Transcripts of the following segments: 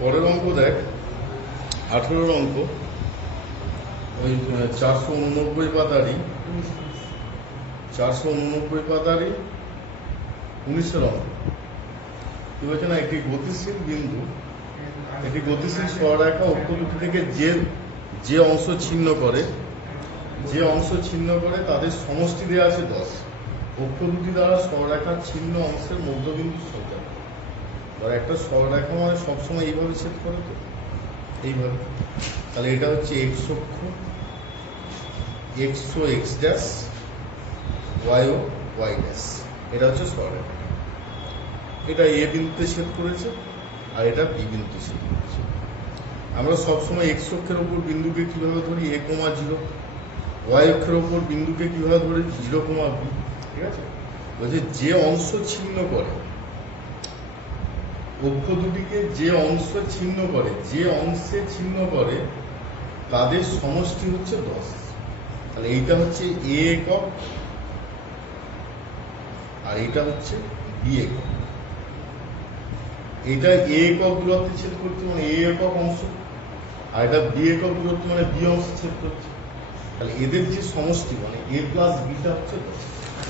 পরের অঙ্ক দেখ 18 অঙ্ক ওই 489 পাতারি 19 অঙ্ক কি বলছে না, একটি গতিশীল বিন্দু একটি গতিশীল সরলরেখা অক্ষ দুটি থেকে যে অংশ ছিন্ন করে তাদের সমষ্টি দেওয়া আছে 10। অক্ষ দুটি দ্বারা সরলরেখার ছিন্ন অংশের মধ্যবিন্দু সংখ্যা। আর একটা সরলরেখা মানে সবসময় এইভাবে সেট করে, তো এইভাবে। তাহলে এটা হচ্ছে এক্স অক্ষ, এক্স ও এক্স ড্যাশ, ওয়াই ও ওয়াই ড্যাশ। এটা হচ্ছে সরলরেখা। এটা এ বিন্দুতে সেট করেছে আর এটা বি বিন্দুতে সেট করেছে। আমরা সবসময় এক্স অক্ষের উপর বিন্দুকে কিভাবে ধরি, a, 0। ওয়াই অক্ষের উপর বিন্দুকে কিভাবে ধরি, 0, b। ঠিক আছে, বলছে যে অংশ ছিন্ন করে, অক্ষ দুটিকে যে অংশে ছিন্ন করে তাদের সমষ্টি হচ্ছে 10। তাহলে এইটা হচ্ছে এ একক আর এইটা হচ্ছে বি একক। এটা এ একক দূরত্বে ছেদ করছে মানে এ একক অংশ, আর এটা বি একক দূরত্ব মানে বি অংশ ছেদ করছে। তাহলে এদের যে সমষ্টি মানে এ প্লাস বিটা হচ্ছে 10।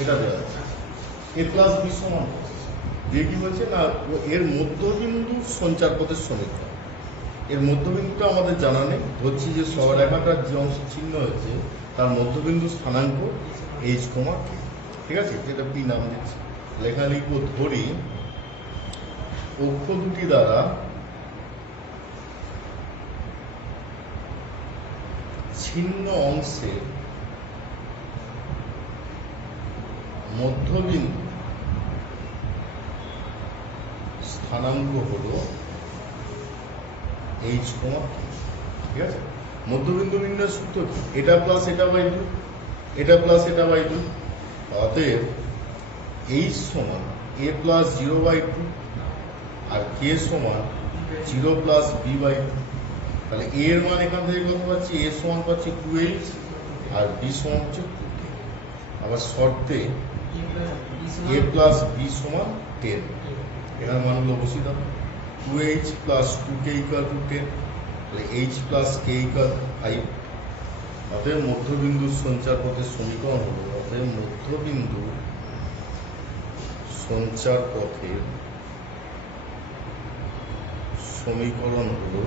এটা দেওয়া আছে এ প্লাস বি সমান 10। যে কি বলছে না, এর মধ্যবিন্দু সঞ্চার পথের সমীকরণ। এর মধ্যবিন্দুটা আমাদের জানা নেই, ধরছি যে সরলরেখাটার যে অংশ ছিন্ন হয়েছে তার মধ্যবিন্দু স্থানাঙ্ক এইচ, কে। ঠিক আছে, এটা পি নাম দিচ্ছি। লেখা লিখবো, ধরি অক্ষ দুটি দ্বারা ছিন্ন অংশের মধ্যবিন্দু স্থানাঙ্ক হলো এইচ, ঠিক আছে। মধ্যবিন্দু নির্ণয়ের সূত্র কি, এটা প্লাস এটা বাই 2, এটা প্লাস এটা বাই 2। অতএব এইচ সমান a প্লাস 0/2 আর কে সমান 0 প্লাস বি বাই 2। তাহলে a এর মান এখান থেকে কত পাচ্ছি, a সমান পাচ্ছি 2h আর b সমান হচ্ছে 2k। আবার শর্তে a প্লাস b সমান 10। এখানে মানগুলো বসিয়ে দাও, 2h plus 2k equal to 10। তাহলে h প্লাস k ইকুয়াল 5। অতএব মধ্যবিন্দুর সঞ্চার পথের সমীকরণ হলো, অতএব মধ্যবিন্দু সঞ্চার পথের সমীকরণ হলো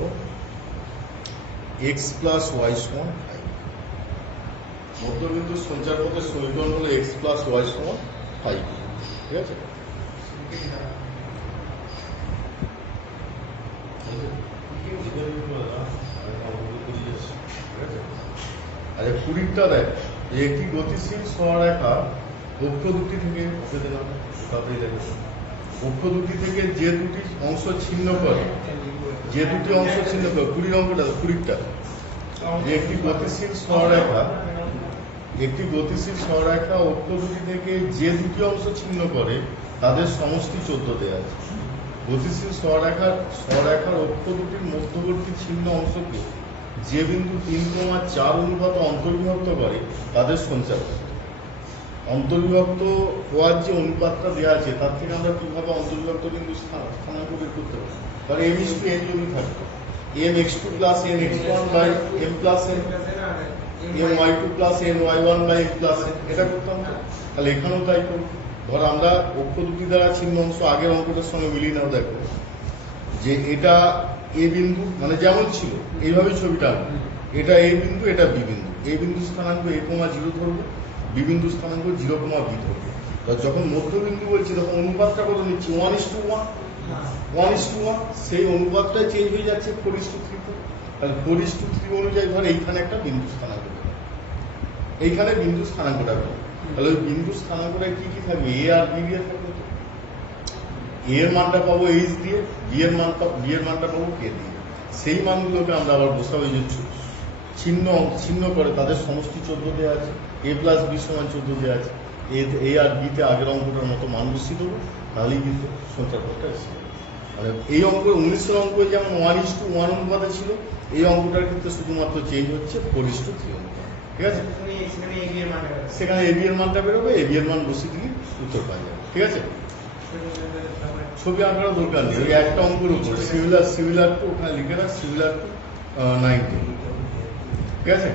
x প্লাস ওয়াই সমান 5। মধ্যবিন্দুর সঞ্চার পথের সমীকরণ হলো x প্লাস ওয়াই সমান 5। ঠিক আছে, আচ্ছা 20টা দেখ, একটি গতিশীল সরলরেখা অক্ষ দুটি থেকে অক্ষ দুটি থেকে যে দুটি অংশ ছিন্ন করে 20 অঙ্কটা 20টা, একটি গতিশীল সরলরেখা অক্ষ দুটি থেকে যে দুটি অংশ ছিন্ন করে তাদের সমষ্টি 14 দেওয়া আছে। গতিশীল সরলরেখার অক্ষ দুটির মধ্যবর্তী ছিন্ন অংশকে যে বিন্দু 3,4 অনুপাতে অন্তর্বিভক্ত করে তাদের সঞ্চার। অন্তর্বিভক্ত হওয়ার যে অনুপাতটা দেওয়া আছে তার থেকে আমরা কিভাবে অন্তর্বিভক্ত বিন্দু স্থানাঙ্ক বের করতে পারি। কারণ m is to n যদি থাকতো, mx2 plus nx1 by m plus n, my2 plus ny1 by m plus n, এটা করতাম। তাহলে এখানেও তাই করব। ধর আমরা অক্ষ দুটি দ্বারা ছিন্ন অংশ আগের অঙ্কটার সঙ্গে মিলিয়ে নাও, দেখো যে এটা এ বিন্দু মানে যেমন ছিল এইভাবেই ছবিটা আঁকবো। এটা এ বিন্দু, এটা বি বিন্দু। এ বিন্দু স্থানাঙ্ক a, 0 ধরবো, বি বিন্দু স্থানাঙ্ক 0, b ধরবো। যখন মধ্যবিন্দু বলছি তখন অনুপাতটা কত নিচ্ছি, 1:1। সেই অনুপাতটা চেঞ্জ হয়ে যাচ্ছে 4:3। তাহলে 4:3 অনুযায়ী ধর এইখানে একটা বিন্দু স্থানাঙ্ক, এইখানে বিন্দু স্থানাঙ্কটা হবে। তাহলে ওই বিন্দু স্থানাঙ্কটা কি কি থাকবে, এ আর বি দিয়ে থাকবে। এ এর মানটা পাবো এইচ দিয়ে, বি এর মানটা পাবো কে দিয়ে। সেই মানগুলোকে আমরা আবার বসাবো, যে ছিন্ন করে তাদের সমষ্টি 14 দেওয়া আছে, a প্লাস বি সমান 14 দেওয়া আছে। এ আর বিতে আগের অঙ্কটার মতো মান বসিয়ে দেবো, তাহলেই কিন্তু সঞ্চার পথটা এসে। মানে এই অঙ্ক 19 অঙ্ক যেমন 1:1 অনুপাতে ছিল, এই অঙ্কটার ক্ষেত্রে শুধুমাত্র চেঞ্জ হচ্ছে 4:3 অনুপাত। ঠিক আছে, সেখানে এ বি এর মানটা বেরোবে, এ বি এর মান বসিয়ে দিলে উত্তর পাওয়া যাবে। ঠিক আছে। ছবি আঁকার দরকার নেই, ওই একটা অঙ্কের উপর সিমিলার টু ওখানে লিখে রাখ, সিমিলার টু 90, ঠিক আছে?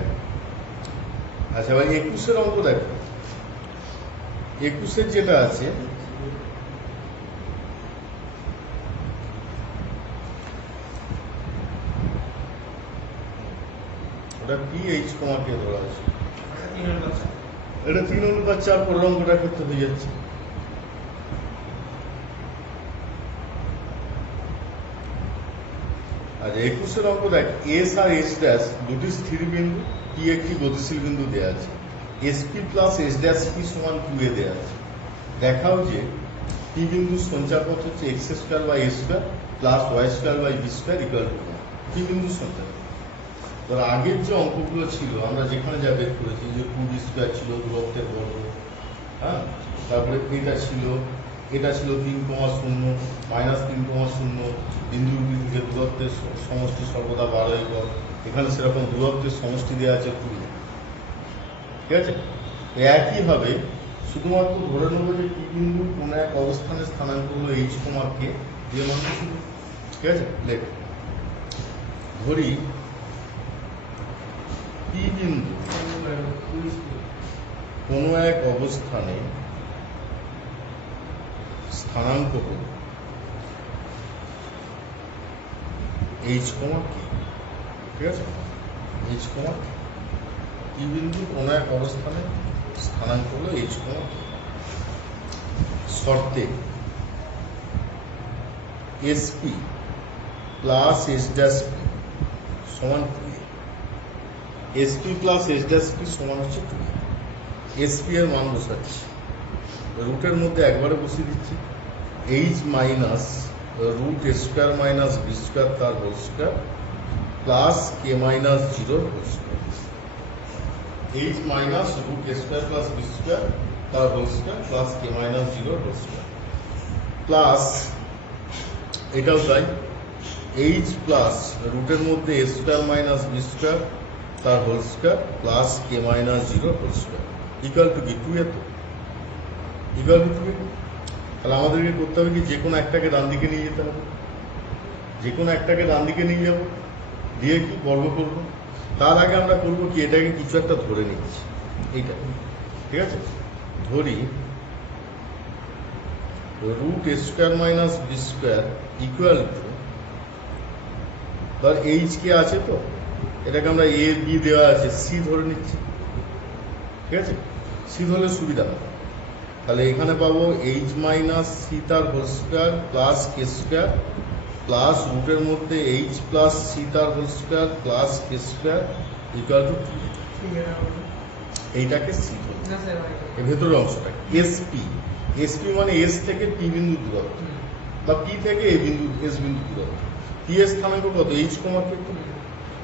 আচ্ছা, এবার 21-এর অঙ্ক দেখো। 21-এর যেটা আছে, ওটা PH কে ধরা আছে, এটা 3:4 পরের অঙ্কটা ক্ষেত্রে হয়ে যাচ্ছে। আচ্ছা, 21-এর অঙ্ক দেখ, এস আর এস ড্যাশ দুটি স্থির বিন্দু, কি একটি গতিশীল বিন্দু দেওয়া আছে, SP plus S dash P সমান 2a দেওয়া আছে। দেখাও যে পি বিন্দুর সঞ্চারপথ হচ্ছে x square by a square plus y square by b square equal to 1। P বিন্দুর সঞ্চার, ধর আগের যে অঙ্কগুলো ছিল আমরা যেখানে যা বের করেছি, যে 2b স্কোয়ার ছিল দূরত্বের বর্গ, হ্যাঁ, তারপরে এটা ছিল 3,0 -3,0, বিন্দু থেকে দূরত্বের সমষ্টি সর্বদা 12 একক। এখানে সেরকম দূরত্বের সমষ্টি দেওয়া আছে 20, ঠিক আছে? একইভাবে শুধুমাত্র ধরে নেবো যে পি বিন্দু কোন এক অবস্থানে স্থানাঙ্ক হলো এইচ কে দিয়ে মানুষ, ঠিক আছে? লেখ, ধরি পি বিন্দু কোন এক অবস্থানে স্থানাঙ্ক হল এইচ কে, ঠিক আছে? এইচ পি বিন্দু কোন এক অবস্থানে স্থানাঙ্ক হলো এইচ কে, শর্তে SP plus S dash P সমান 2a, SP plus S dash P সমান হচ্ছে 2a। এসপি এর মান বসাচ্ছি, রুটের মধ্যে একবারে বসিয়ে দিচ্ছি, h minus root a square minus b square তার whole square plus k minus 0 whole square, h minus root a square plus b square তার whole square plus k minus 0 whole square, plus এটাও তাই, h plus রুটের মধ্যে a square minus b square তার whole square plus k minus 0 whole square equal to কি 2a, তো equal to 2a। তাহলে আমাদেরকে করতে হবে কি, যে কোনো একটাকে ডান দিকে নিয়ে যেতে হবে, যে কোনো একটাকে ডান দিকে নিয়ে যাবো, দিয়ে কি বর্গ করবো। তার আগে আমরা করবো কি, এটাকে কিছু একটা ধরে নিচ্ছি, এইটা, ঠিক আছে? ধরি root a square minus b square equal to, ধর এইচ কে আছে, তো এটাকে আমরা এ বি দেওয়া আছে, সি ধরে নিচ্ছি, ঠিক আছে? সি ধরলে সুবিধা হবে। তাহলে এখানে পাবো এইচ মাইনাস সি তার whole square plus k square plus রুটের মধ্যে এইচ প্লাস সি তার whole square plus k square equal to 2a। এইটাকে সি ধরবো, এর ভেতরের অংশটা এসপি, এসপি মানে এস থেকে পি বিন্দু দূরত্ব বা পি থেকে এ বিন্দু এস বিন্দু দূরত্ব। পি এর স্থানাঙ্ক কত, এইচ কে,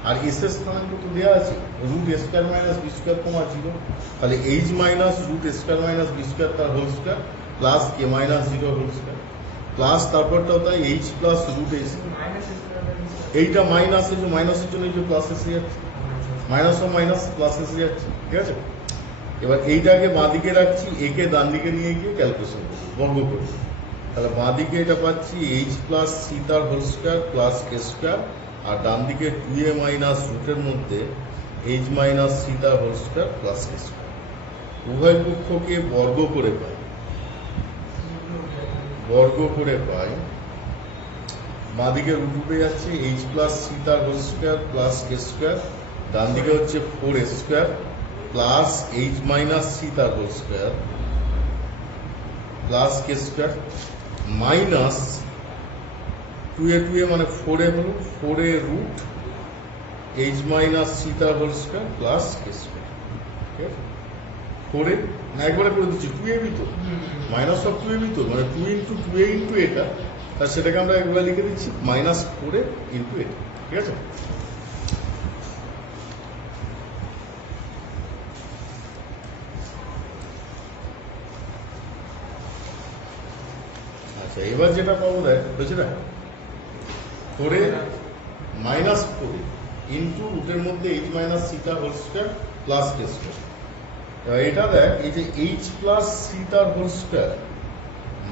আর এস এর স্থানাঙ্ক তো দেওয়া আছে root a square minus b square 0, তাহলে H minus root a square minus b square তার whole square plus k minus 0 whole square plus তারপরটাও তাই এইচ প্লাস রুট এস, এইটা মাইনাস এই যে মাইনাসের জন্য এই যে প্লাস এসে যাচ্ছে, মাইনাস ও মাইনাস প্লাস এসে যাচ্ছে, ঠিক আছে? এবার এইটাকে বাঁ দিকে রাখছি, একে ডান দিকে নিয়ে গিয়ে ক্যালকুলেশন করবো, বর্গ করবো। তাহলে বাঁ দিকে এটা পাচ্ছি এইচ প্লাস সি তার whole square plus k square, আর ডান দিকে 2a মাইনাস রুটের মধ্যে এইচ মাইনাস সি তার whole square plus k square. উভয় পক্ষকে বর্গ করে পাই, বাঁ দিকে রুট উঠে যাচ্ছে, এইচ প্লাস সি তার whole square plus k square, ডান দিকে হচ্ছে 4a square plus h minus c তার whole square plus k square minus 2a মানে 4a হলো 4a root h minus c তার whole square plus k square, ঠিক আছে? 4a না একবারে করে দিচ্ছি, 2ab তো মাইনাস অফ 2ab তো মানে 2 ইন্টু 2a ইন্টু এটা, আর সেটাকে আমরা একবার লিখে দিচ্ছি মাইনাস 4a ইন্টু এটা, ঠিক আছে? আচ্ছা, এবার যেটা পাবো দেখ, বুঝছি না, 4a মাইনাস 4a ইন্টু রুটের মধ্যে এইচ মাইনাস সি তার whole square plus k square. এটা দেখ, এই যে এইচ প্লাস সি তার whole square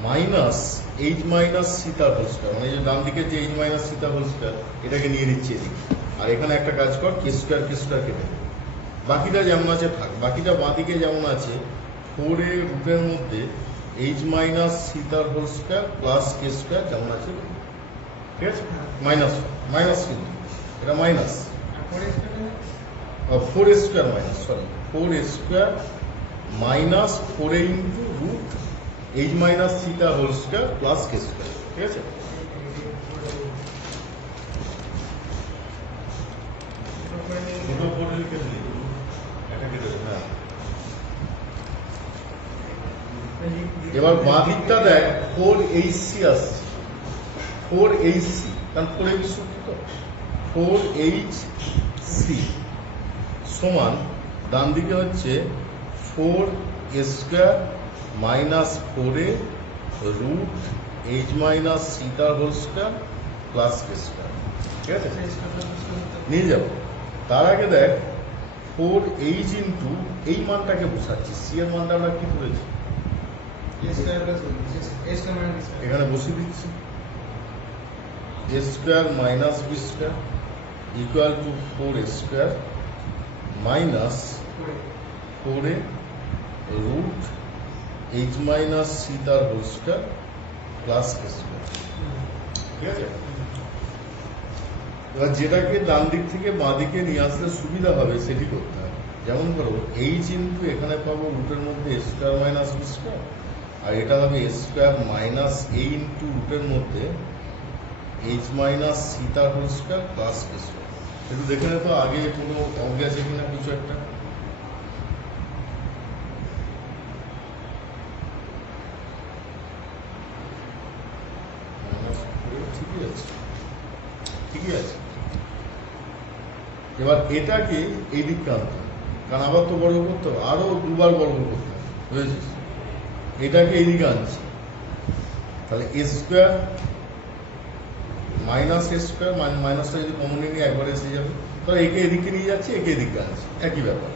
minus h minus c তার হোল স্কয়ার, মানে এই যে ডান দিকে যে এইচ মাইনাস সি তার হোল স্কয়ার এটাকে নিয়ে নিচ্ছি এদিকে, আর এখানে একটা কাজ কর কে স্কয়ার কেটে দে। বাকিটা যেমন আছে থাক, বাকিটা বাঁদিকে যেমন আছে 4a রুটের মধ্যে এইচ মাইনাস সি তার whole square plus k square যেমন আছে, ঠিক আছে? মাইনাস কিন্তু এটা minus 4a square minus 4a square minus 4a into root h minus c তার whole square plus k square, ঠিক আছে? এবার বাঁ দিকটা দেখ 4hc আসছে, 4hc কারণ 4h সূত্র তো 4hc সমান ডান দিকে হচ্ছে 4a square minus 4a root h minus c তার whole square plus k square, ঠিক আছে? নিয়ে যাবো। তার আগে দেখ 4h ইন্টু এই মানটাকে বসাচ্ছি, সি এর মানটা আমরা কি করেছি এখানে বসিয়ে দিচ্ছি, a square minus b square equal to 4a square minus 4a root h minus c তার whole square plus k square, ঠিক আছে? এবার যেটাকে ডান দিক থেকে বাঁ দিকে নিয়ে আসলে সুবিধা হবে সেটি করতে হবে। যেমন ধরো এইচ ইন্টু এখানে পাবো রুটের মধ্যে a square minus b square, আর এটা হবে a square minus a into রুটের মধ্যে এইচ মাইনাস সি তার whole square plus k square. একটু দেখে নেবো আগে কোনো অঙ্ক আছে কিনা কিছু একটা। ঠিকই আছে। এবার এটাকে এই দিক টানতে হবে, কারণ আবার তো বর্গ করতে হবে, আরো দুবার বর্গ করতে হবে, বুঝেছিস? এটাকে এইদিকে আনছি, তাহলে এ স্কোয়ার মাইনাস এ স্কোয়ার, মাইনাসটা যদি কমন নিয়ে একবারে এসে যাবে, তাহলে একে এদিকে নিয়ে যাচ্ছি, একে এদিকে আনছি, একই ব্যাপার।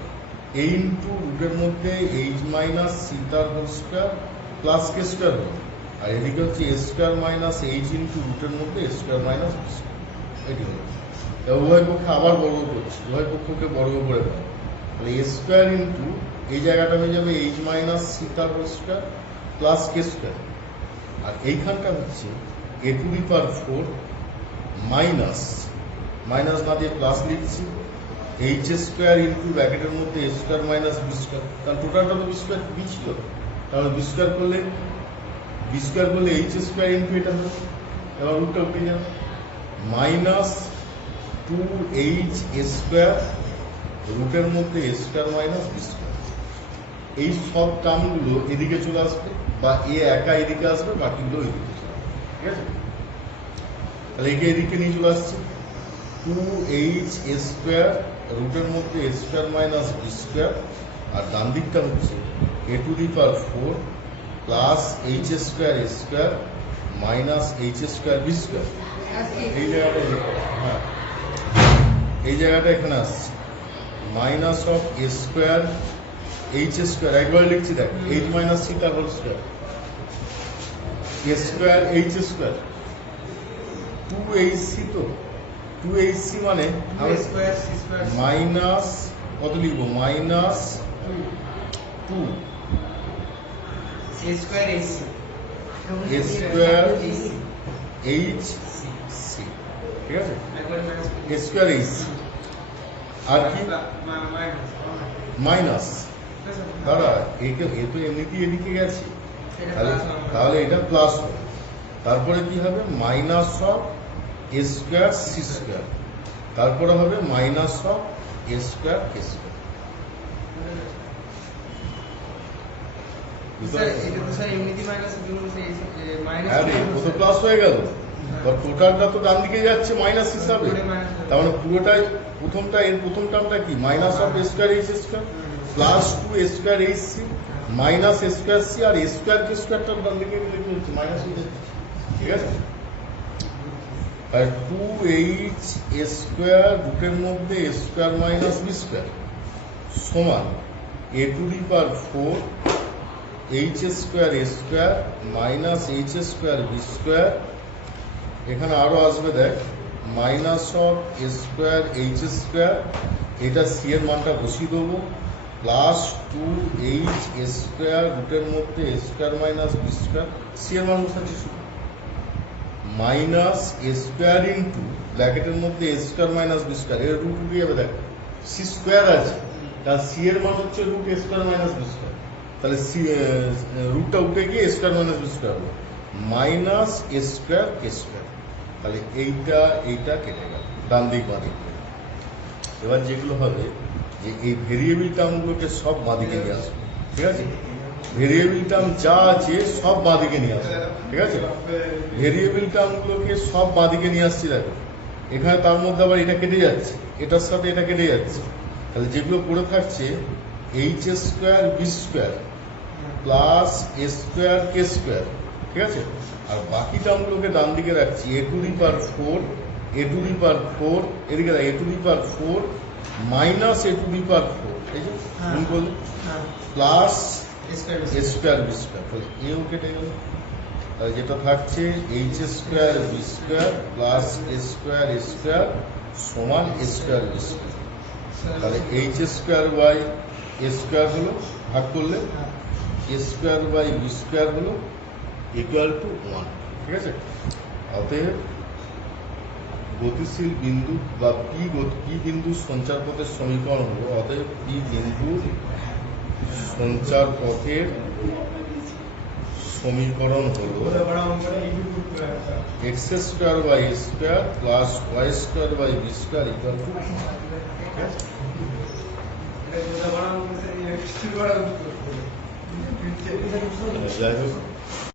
এ ইন্টু রুটের মধ্যে এইচ মাইনাস সি তার whole square plus k square হবে, আর এদিকে হচ্ছে এ স্কোয়ার মাইনাস এইচ ইন্টু রুটের মধ্যে a square minus b square, এটি হলো। উভয় পক্ষে আবার বর্গ করছি, উভয় পক্ষকে বর্গ করে দেয়, তাহলে এ স্কোয়ার ইন্টু এই জায়গাটা হয়ে যাবে এইচ মাইনাস সি তার whole square plus k square, আর এইখানটা হচ্ছে a to the power 4 minus না দিয়ে প্লাস লিখছি এইচ স্কোয়ার ইন্টু ব্র্যাকেটের মধ্যে a square minus b square, কারণ টোটালটা তো বি স্কোয়ার বি ছিল, তাহলে বি স্কোয়ার করলে এইচ স্কোয়ার ইন্টু এটা হবে, এবার রুটটা উঠে যাবে মাইনাস 2h স্কোয়ার রুটের মধ্যে a square minus b square. এই সব টার্মগুলো এদিকে চলে আসবে, বা এ একা এদিকে আসবে, বাকিগুলো এদিকে চলে আসবে, ঠিক আছে? তাহলে একে এদিকে নিয়ে চলে আসছে 2h স্কোয়ার রুটের মধ্যে a square minus b square, আর ডান দিকটা হচ্ছে a to the power 4 plus h square a square minus h square b square. এই জায়গাটা হ্যাঁ, এই জায়গাটা এখানে আসছে minus of a square h square, একবার লিখছি দেখ এইচ মাইনাস সি তার whole square a square h square 2hc, তো 2hc মানে মাইনাস কত লিখবো, minus 2 a square h c, ঠিক আছে? a স্কোয়ার এইচ সি, আর কি মাইনাস, দাদা এ তো এমনিতেই এদিকে গেছে, তাহলে এটা প্লাস হবে, তারপরে কি হবে minus of a square c square, তারপরে হবে minus of a square k square. Plus হয়ে গেল, টোটালটা তো ডান দিকে যাচ্ছে মাইনাস হিসাবে, তার মানে পুরোটাই প্রথম টার্মটা কি minus of a square h square plus 2 a square h c minus a square c, আর এ স্কোয়ার কে স্কোয়ারটা ডান দিকে লিখে হচ্ছে মাইনাস হয়ে যাচ্ছে, ঠিক আছে? আর 2h স্কোয়ার রুটের মধ্যে a square minus b square সমান a to the power 4 h square a square minus h square b square, এখানে আরো আসবে দেখ minus of a square h square, এটা সি এর মানটা বসিয়ে দেবো, প্লাস 2h স্কোয়ার রুটের মধ্যে a square minus b square, c এর মান বসাচ্ছি শুধু, মাইনাস এ স্কোয়ার ইন্টু ব্র্যাকেটের মধ্যে a square minus b square, এর রুট উঠে যাবে দেখ, সি স্কোয়ার আছে, তার সি এর মান হচ্ছে root a square minus b square, তাহলে সি রুটটা উঠে গিয়ে এ স্কোয়ার মাইনাস বি স্কোয়ার হবে, minus a square k square, তাহলে এইটা কেটে গেল ডান দিক বাঁ দিক। এবার যেগুলো হবে যে এই ভেরিয়েবল টার্মগুলোকে সব বাঁদিকে নিয়ে আসবে, ঠিক আছে, ভেরিয়েবল টার্ম যা আছে সব বাঁদিকে নিয়ে আসবে, ঠিক আছে, ভেরিয়েবল টার্মগুলোকে সব বাঁদিকে নিয়ে আসছি দেখো, এখানে তার মধ্যে আবার এটা কেটে যাচ্ছে, এটার সাথে এটা কেটে যাচ্ছে, তাহলে যেগুলো পড়ে থাকছে h square b square plus a square k square, ঠিক আছে, আর বাকি টার্মগুলোকে ডান দিকে রাখছি, এ to the power 4, A to the power 4, এদিকে a to the power 4 minus a to the power 4, এই যে গুণ করলে plus a square b square, তাহলে এও কেটে গেল, তাহলে যেটা থাকছে h square b square plus a square সমান এ স্কোয়ার বি স্কোয়ার, তাহলে h square by a square হলো, ভাগ করলে a square by b square হলো ইকুয়াল টু 1, ঠিক আছে। অতএব গতিশীল বিন্দু বা পি বিন্দু সঞ্চার পথের সমীকরণ হলো, অতএব পি বিন্দু সঞ্চার পথের সমীকরণ হলো x square by a square plus y square by b square equal to, যাই হোক